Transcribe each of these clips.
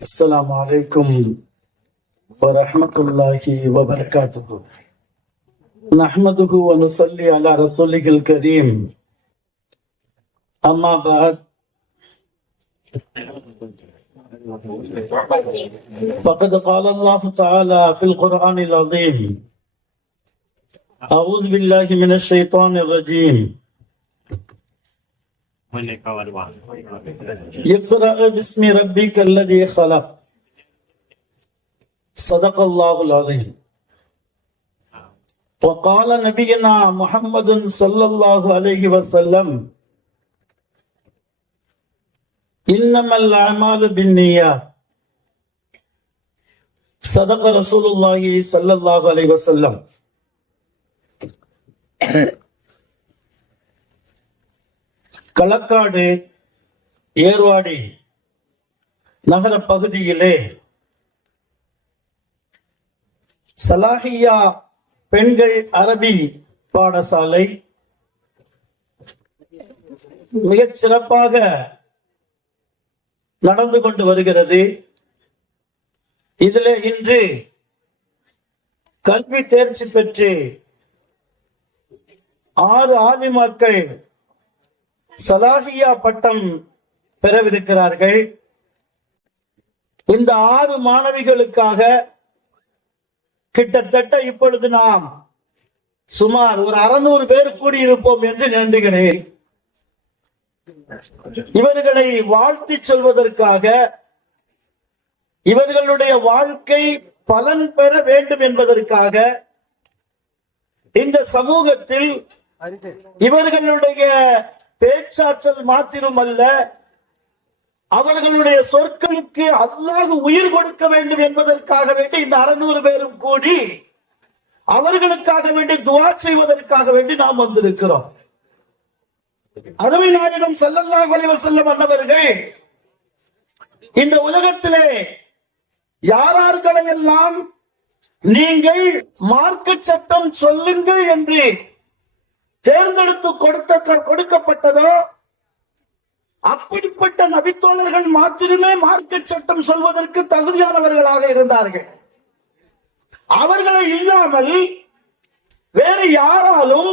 السلام عليكم ورحمة الله وبركاته. نحمده ونصلي على رسوله الكريم. أما بعد فقد قال الله تعالى في القرآن العظيم أعوذ بالله من الشيطان الرجيم. اقرأ باسم ربك الذي خلق. صدق الله العظيم. وقال نبينا محمد صلى الله عليه وسلم إنما الأعمال بالنيات صدق رسول الله صلى الله عليه وسلم. களக்காடு ஏர்வாடி நகர பகுதியிலே சலாஹியா பெண்கள் அரபி பாடசாலை மிகச் சிறப்பாக நடந்து கொண்டு வருகிறது. இதில் இன்று கல்வி தேர்ச்சி பெற்று ஆறு ஆதிமக்கள் சலாஹியா பட்டம் பெறவிருக்கிறார்கள். இந்த ஆறு மாணவிகளுக்காக கிட்டத்தட்ட இப்பொழுது நாம் சுமார் ஒரு அறுநூறு பேர் கூடியிருப்போம் என்று நினைக்கிறேன் இவர்களை வாழ்த்தி சொல்வதற்காக இவர்களுடைய வாழ்க்கை பலன் பெற வேண்டும் என்பதற்காக இந்த சமூகத்தில் இவர்களுடைய பேச்சாற்றல் மாத்திரமல்ல அவர்களுடைய சொற்களுக்கு அல்லாஹ் உயிர் கொடுக்க வேண்டும் என்பதற்காக வேண்டி இந்த அறுநூறு பேரும் கூடி அவர்களுக்காக வேண்டி துவா செய்வதற்காக வேண்டி நாம் வந்திருக்கிறோம். அருமை நாயகம் செல்லல்லா அலைவர் செல்லும் அன்னவர்கள் இந்த உலகத்திலே யாரார்களையெல்லாம் நீங்கள் மார்க்க சட்டம் சொல்லுங்கள் என்று தேர்ந்தெடுத்து கொடுத்த கொடுக்கப்பட்டதோ அப்படிப்பட்ட நபித்தோழர்கள் மாத்திரமே மார்க்கெட் சட்டம் சொல்வதற்கு தகுதியானவர்களாக இருந்தார்கள். அவர்களை இல்லாமல் வேறு யாராலும்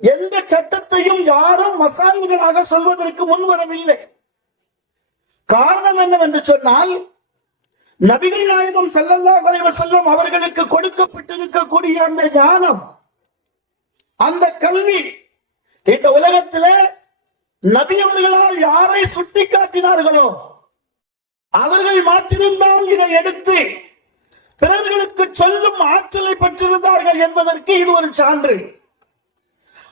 எந்த சட்டத்தையும் யாரும் மசால்களாக சொல்வதற்கு முன்வரவில்லை காரணம் என்னவென்று சொன்னால் நபிகள் நாயகம் செல்லல்லா அலைஹி அவர்களுக்கு கொடுக்கப்பட்டிருக்கக்கூடிய அந்த ஞானம் அந்த கல்வி இந்த உலகத்தில் நபியவர்களால் யாரை சுட்டி காட்டினார்களோ அவர்கள் மாத்திருந்தால் இதை எடுத்து பிறர்களுக்கு சொல்லும் ஆற்றலை பெற்றிருந்தார்கள் என்பதற்கு இது ஒரு சான்று.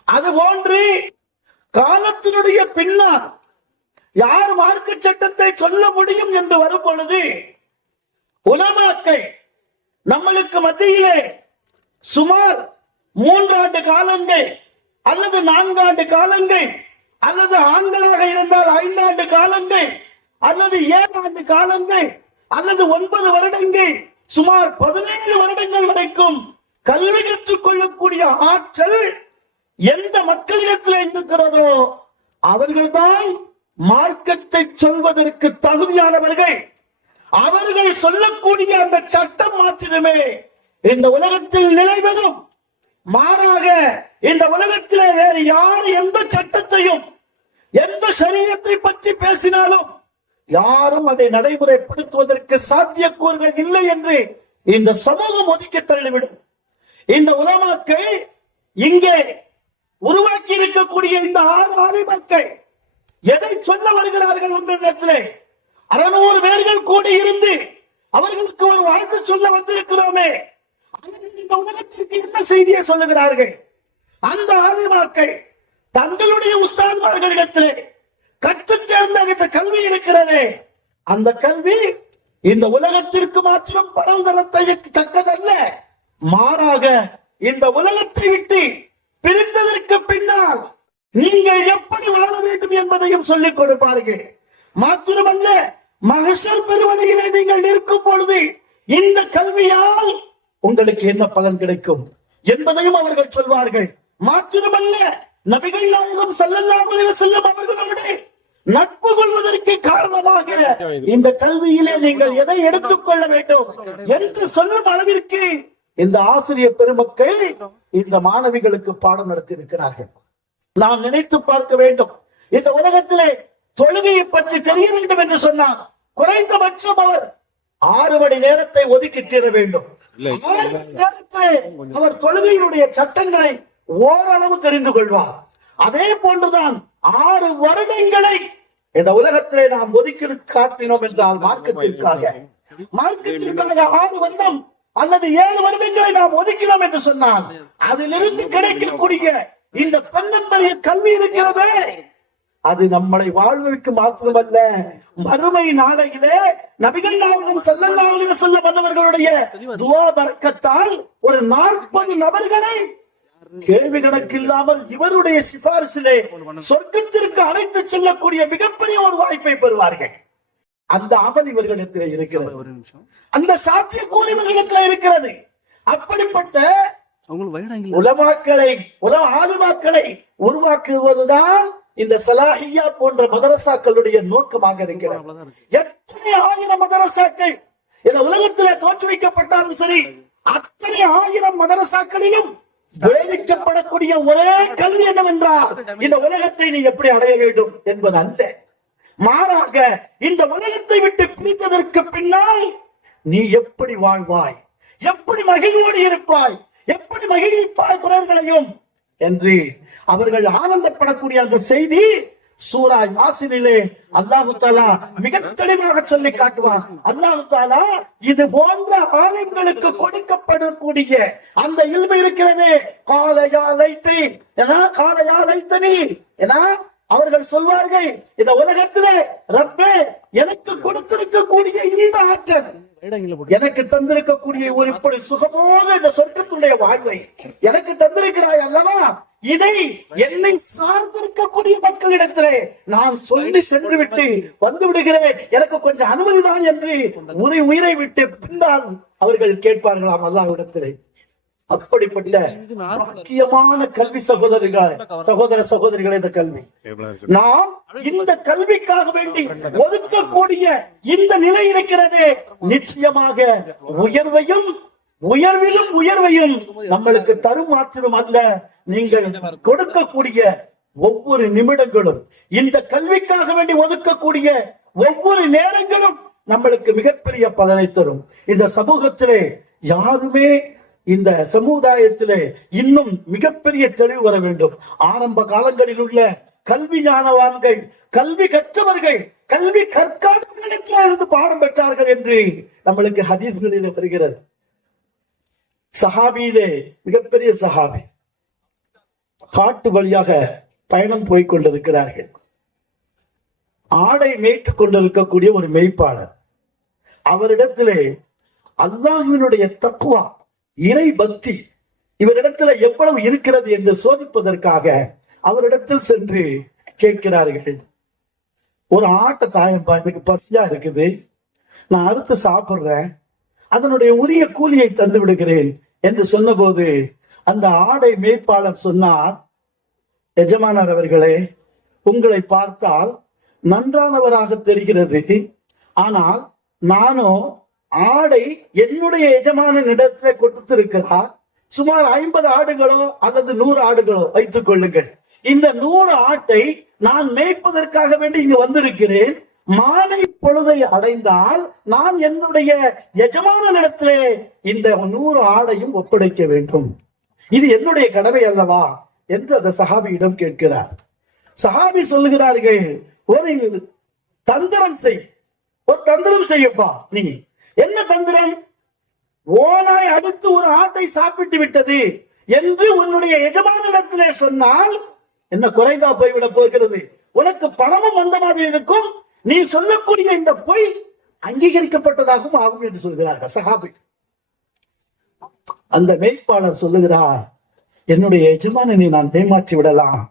அதுபோன்று காலத்தினுடைய பின்னால் யார் மார்க்க சட்டத்தை சொல்ல முடியும் என்று வரும் பொழுது உலமாக்கை நம்மளுக்கு மத்தியிலே சுமார் மூன்றாண்டு காலங்கள் அல்லது நான்காண்டு காலங்கள் அல்லது ஆண்களாக இருந்தால் ஐந்தாண்டு காலங்கள் அல்லது ஏழாண்டு காலங்கள் அல்லது ஒன்பது வருடங்கள் சுமார் பதினைந்து வருடங்கள் வரைக்கும் கல்வி கற்றுக் கொள்ளக்கூடிய ஆற்றல் எந்த மக்களிடத்தில் இருக்கிறதோ அவர்கள்தான் மார்க்கத்தை சொல்வதற்கு தகுதியானவர்கள். அவர்கள் சொல்லக்கூடிய அந்த சட்டம் மாத்திரமே இந்த உலகத்தில் நிலைவதும் மாறாக இந்த உலகத்திலே வேறு யார் எந்த சட்டத்தையும் எந்த சரீரத்தை பற்றி பேசினாலும் யாரும் அதை நடைமுறைப்படுத்துவதற்கு சாத்தியக்கூறுகள் இல்லை என்று இந்த சமூகம் ஒதுக்கி தள்ளிவிடும். இந்த உலமாக்கை இங்கே உருவாக்கி இருக்கக்கூடிய இந்த ஆறு அறிமக்கள் எதை சொல்ல வருகிறார்கள் உங்களிடத்திலே அறுநூறு பேர்கள் கூடி இருந்து அவர்களுக்கு ஒரு வாழ்த்து சொல்ல வந்திருக்கிறோமே. அவர்கள் இந்த உலகத்திற்கு என்ன செய்தியை சொல்லுகிறார்கள்? அந்த ஆலிமாக்கள் தங்களுடைய உஸ்தான்மார்களிடத்திலே கற்று சேர்ந்த இந்த கல்வி இருக்கிறதே. அந்த கல்வி இந்த உலகத்திற்கு மாத்திரம் பலன் தரத்தை தக்கதல்ல. மாறாக இந்த உலகத்தை விட்டு பிரிந்ததற்கு பின்னால் நீங்கள் எப்படி வாழ வேண்டும் என்பதையும் சொல்லிக் கொடுப்பார்கள். மாத்திரமல்ல மகசர் பெறுவதையிலே நீங்கள் நிற்கும் பொழுது இந்த கல்வியால் உங்களுக்கு என்ன பலன் கிடைக்கும்? என்பதையும் அவர்கள் சொல்வார்கள். மாத்திரமல்ல நபிகள் நாயகம் ஸல்லல்லாஹு செல்லும் அவர்களோடு நட்பு கொள்வதற்கு காரணமாக இந்த கல்வியிலே நீங்கள் எதை எடுத்துக்கொள்ள வேண்டும் என்று சொல்லும் அளவிற்கு இந்த ஆசிரியர் பெருமக்கள் இந்த மாணவிகளுக்கு பாடம் நடத்தி இருக்கிறார்கள் நாம் நினைத்து பார்க்க வேண்டும். இந்த உலகத்திலே தொழுகையை பற்றி தெரிய வேண்டும் என்று சொன்னார் குறைந்தபட்சம் அவர் ஆறு மணி நேரத்தை ஒதுக்கி தீர வேண்டும். அவர் கொள்கையினுடைய சட்டங்களை ஓரளவு தெரிந்து கொள்வார். அதே போன்றுதான் ஆறு வருடங்களை இந்த உலகத்திலே நாம் ஒதுக்கி காட்டினோம் என்றால் மார்க்கத்திற்காக. மார்க்கத்திற்காக ஆறு வருடம் அல்லது ஏழு வருடங்களை நாம் ஒதுக்கினோம் என்று சொன்னால் அதிலிருந்து கிடைக்கக்கூடிய இந்த பெண்ணம்பரிய கல்வி இருக்கிறதே. அது நம்மளை வாழ்விற்கு மாத்திரமல்ல. மறுமை நாளையிலே நபிகள் நாயகம் ஸல்லல்லாஹு அலைஹி வஸல்லம் வந்தவர்களுடைய துஆ பரக்கத்தால் ஒரு நாற்பது நபர்களை கேள்வி கணக்கில்லாமல் இவருடைய சிபாரிசிலே சொர்க்கத்திற்கு அழைத்து செல்லக்கூடிய மிகப்பெரிய ஒரு வாய்ப்பை பெறுவார்கள். அந்த அமல் இவர்களிடத்தில் இருக்கிறது. ஒரு நிமிஷம். அந்த சாத்தியக்கூறு இவர்களிடத்தில் இருக்கிறது. அப்படிப்பட்ட உலமாக்களை உல ஆளுமாக்களை உருவாக்குவதுதான் இந்த சலாஹியா போன்ற மதரசாக்களுடைய நோக்கமாக இருக்கிறது எத்தனை ஆயிரம் மதரசாக்கள் இந்த உலகத்திலே தோற்றுவிக்கப்பட்டாலும் சரி அத்தனை ஆயிரம் மதரசாக்களிலும் வேதிக்கப்படக்கூடிய ஒரே கல்வி என்னவென்றால் இந்த உலகத்தை நீ எப்படி அடைய வேண்டும் என்பது அல்ல. மாறாக இந்த உலகத்தை விட்டு பிரிந்ததற்கு பின்னால் நீ எப்படி வாழ்வாய்? எப்படி மகிழ்வோடு இருப்பாய்? எப்படி மகிழ்ப்பாய் பிறர்களையும்? என்று அவர்கள் ஆனந்தப்படக்கூடிய அந்த செய்தி சூரா யாசினிலே அல்லாஹு தாலா மிக தெளிவாக சொல்லி காட்டுவான். அல்லாஹு தாலா இது போன்ற ஆலயங்களுக்கு கொடுக்கப்படக்கூடிய அந்த இல்மை இருக்கிறது. காலையா லைத்தை. ஏன்னா காலையா லைத்தனி ஏன்னா அவர்கள் சொல்வார்கள் இந்த உலகத்திலே ரப்பே எனக்கு கொடுத்திருக்கக்கூடிய இந்த ஆற்றல். எனக்கு தந்திருக்கக்கூடிய ஒரு இப்படி சுகமாக இந்த சொர்க்கத்துடைய வாழ்வை எனக்கு தந்திருக்கிறாய் அல்லவா? இதை என்னை சார்ந்திருக்கக்கூடிய மக்களிடத்திலே நான் சொல்லி சென்று விட்டு வந்து விடுகிறேன். எனக்கு கொஞ்சம் அனுமதிதான் என்று உரை உயிரை விட்டு பின்னால் அவர்கள் கேட்பார்களாம் அல்லாஹ்விடத்திலே. அப்படிப்பட்ட முக்கியமான கல்வி சகோதரிகள் சகோதர சகோதரிகள் இந்த கல்வி. நாம் இந்த கல்விக்காக வேண்டி ஒதுக்கக்கூடிய இந்த நிலை இருக்கிறது. நிச்சயமாக உயர்வையும் உயர்விலும் உயர்வையும் நம்மளுக்கு தரும் மாத்திரம் அல்ல. நீங்கள் கொடுக்கக்கூடிய ஒவ்வொரு நிமிடங்களும் இந்த கல்விக்காக வேண்டி ஒதுக்கக்கூடிய ஒவ்வொரு நேரங்களும் நம்மளுக்கு மிகப்பெரிய பலனை தரும். இந்த சமூகத்திலே யாருமே இந்த சமுதாயத்திலே இன்னும் மிகப்பெரிய தெளிவு வர வேண்டும். ஆரம்ப காலங்களில் உள்ள கல்வி ஞானவான்கள் கல்வி கற்றவர்கள் கல்வி கற்காதவர்களுக்கே இருந்து பாடம் பெற்றார்கள் என்று நம்மளுக்கு ஹதீஸ்களிலே வருகிறது. சஹாபியிலே மிகப்பெரிய சஹாபி காட்டு வழியாக பயணம் போய் கொண்டிருக்கிறார்கள். ஆடை மேய்த்து கொண்டிருக்கக்கூடிய ஒரு மெய்ப்பாளர். அவரிடத்திலே அல்லாஹினுடைய தக்குவா இறை பக்தி இவரிடத்துல எவ்வளவு இருக்கிறது என்று சோதிப்பதற்காக அவரிடத்தில் சென்று கேட்கிறார்கள். ஒரு ஆட்டை தாயம்பா எனக்கு பசியா இருக்குது. நான் அறுத்து சாப்பிடுறேன். அதனுடைய உரிய கூலியை தந்து விடுகிறேன் என்று சொன்னபோது அந்த ஆடை மேய்ப்பாளர் சொன்னார் எஜமானர் அவர்களே உங்களை பார்த்தால் நன்றானவராக தெரிகிறது. ஆனால் நானும் ஆடை என்னுடைய எஜமானன் இடத்துல கொடுத்திருக்கிறார். சுமார் ஐம்பது ஆடுகளோ அல்லது நூறு ஆடுகளோ வைத்துக் கொள்ளுங்கள். இந்த நூறு ஆட்டை நான் மேய்ப்பதற்காக வேண்டி இங்கு வந்திருக்கிறேன். மாலை பொழுதை அடைந்தால் நான் என்னுடைய எஜமானனிடத்திலே இந்த நூறு ஆடையும் ஒப்படைக்க வேண்டும். இது என்னுடைய கடமை அல்லவா? என்று அந்த சஹாபியிடம் கேட்கிறார். சஹாபி சொல்லுகிறார்கள் ஒரு தந்திரம் செய். ஒரு தந்திரம் செய்யப்பா நீ. என்ன தந்திரம்? ஓனாய் அடுத்து ஒரு ஆட்டை சாப்பிட்டு விட்டது என்று உன்னுடைய எஜமானிடத்திலே சொன்னால் என்ன குறைந்தா போய்விடப் போகிறது? உனக்கு பணமும் வந்த மாதிரி இருக்கும். நீ சொல்லக்கூடிய இந்த பொய் அங்கீகரிக்கப்பட்டதாகவும் ஆகும் என்று சொல்கிறார்கள் சஹாபி. அந்த மேய்ப்பாளர் சொல்லுகிறார் என்னுடைய எஜமானனை நான் ஏமாற்றி விடலாம்.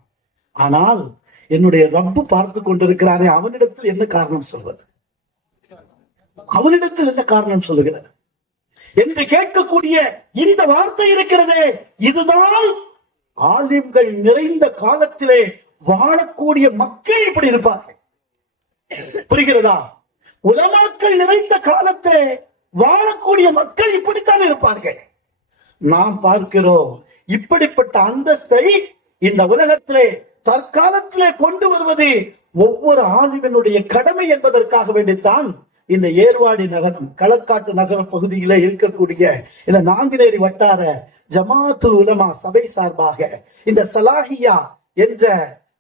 ஆனால் என்னுடைய ரப்பு பார்த்து கொண்டிருக்கிறானே அவனிடத்தில் என்ன காரணம் சொல்வது? அவனிடத்தில் என்ன காரணம் சொல்லுகிறது. என்று கேட்கக்கூடிய இந்த வார்த்தை இருக்கிறதே இதுதான் ஆலிம்கள் நிறைந்த காலத்திலே வாழக்கூடிய மக்கள் இப்படி இருப்பார்கள். புரிகிறதா? உலமாக்கள் நிறைந்த காலத்திலே வாழக்கூடிய மக்கள் இப்படித்தான் இருப்பார்கள். நாம் பார்க்கிறோம் இப்படிப்பட்ட அந்தஸ்தை இந்த உலகத்திலே தற்காலத்திலே கொண்டு வருவது ஒவ்வொரு ஆளுவனுடைய கடமை என்பதற்காக வேண்டித்தான் இந்த ஏர்வாடி நகரம் களக்காட்டு நகர பகுதியில இருக்கக்கூடிய இந்த நாங்குநேரி வட்டார ஜமாத்துல் உலமா சபை சார்பாக இந்த சலாஹியா என்ற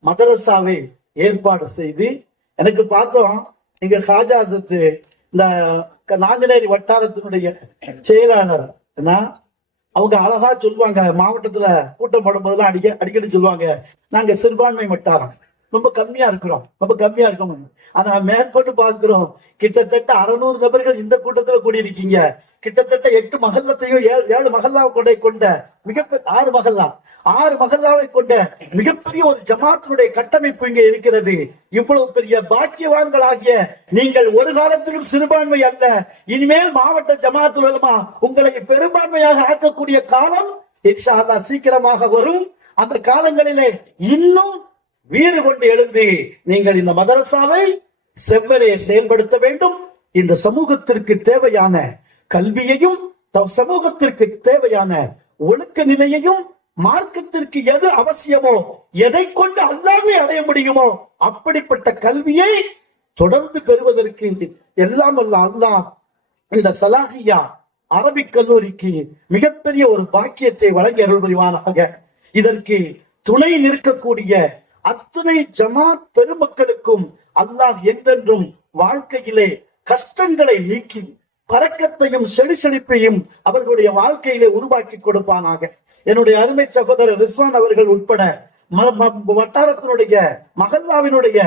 மதரசாவை ஏற்பாடு செய்து எனக்கு பார்த்தோம் இங்க ஹாஜாசத்து இந்த நாங்குநேரி வட்டாரத்தினுடைய செயலாளர் என்ன அவங்க அழகா சொல்லுவாங்க மாவட்டத்துல கூட்டம் போடும் போதெல்லாம் அடிக்க அடிக்கடி சொல்லுவாங்க நாங்க சிறுபான்மை வட்டாரம். ரொம்ப கம்மியா இருக்கிறோம். ரொம்ப கம்மியா இருக்கோம். ஆனா மேற்பட்டு பாக்குறோம் கிட்டத்தட்ட அறுநூறு நபர்கள் இந்த கூட்டத்துல கூடியிருக்கீங்க. கிட்டத்தட்ட எட்டு மகல்லத்தையும் ஏழு மகல்லாவை கொண்டை கொண்ட மிக ஆறு மகல்லா. ஆறு மகல்லாவை கொண்ட மிகப்பெரிய ஒரு ஜமாத்தினுடைய கட்டமைப்பு இங்க இருக்கிறது. இவ்வளவு பெரிய பாக்கியவான்களாகிய நீங்கள் ஒரு காலத்திலும் சிறுபான்மை அல்ல. இனிமேல் மாவட்ட ஜமாத்துல் உலமா உங்களை பெரும்பான்மையாக ஆக்கக்கூடிய காலம் இன்ஷா சீக்கிரமாக வரும். அந்த காலங்களிலே இன்னும் வீறு கொண்டு எழுந்து நீங்கள் இந்த மதரசாவை செவ்வரே செயல்படுத்த வேண்டும். இந்த சமூகத்திற்கு தேவையான கல்வியையும் சமூகத்திற்கு தேவையான ஒழுக்க நிலையையும் மார்க்கத்திற்கு எது அவசியமோ எதை கொண்டு அல்லாவே அடைய முடியுமோ அப்படிப்பட்ட கல்வியை தொடர்ந்து பெறுவதற்கு எல்லாம் அல்ல அல்லாஹ் இந்த சலாஹியா அரபிக் கல்லூரிக்கு மிகப்பெரிய ஒரு பாக்கியத்தை வழங்கி அருள் புரிவானாக. இதற்கு துணை நிற்கக்கூடிய அத்தனை ஜமாத் பெருமக்களுக்கும் அல்லாஹ் என்றென்றும் வாழ்க்கையிலே கஷ்டங்களை நீக்கி பறக்கத்தையும் செழிச்செழிப்பையும் அவர்களுடைய வாழ்க்கையிலே உருவாக்கி கொடுப்பானாக. என்னுடைய அருமை சகோதரர் ரிஸ்வான் அவர்கள் உட்பட வட்டாரத்தினுடைய மகல்லாவினுடைய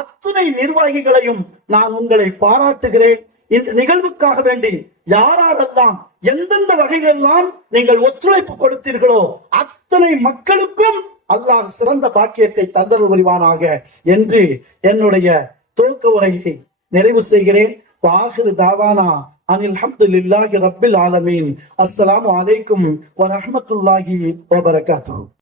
அத்துணை நிர்வாகிகளையும் நான் உங்களை பாராட்டுகிறேன். இந்த நிகழ்வுக்காக வேண்டி யாரெல்லாம் எந்தெந்த வகைகளெல்லாம் நீங்கள் ஒத்துழைப்பு கொடுத்தீர்களோ அத்தனை மக்களுக்கும் அல்லாஹ் சிறந்த பாக்கியத்தை தந்தல் புரிவானாக என்று என்னுடைய துவக்க உரையை நிறைவு செய்கிறேன். வாஹிரு தாவானா அனில் ஹம்துலில்லாஹி ரப்பில் ஆலமீன். அஸ்ஸலாமு அலைக்கும் வரஹ்மத்துல்லாஹி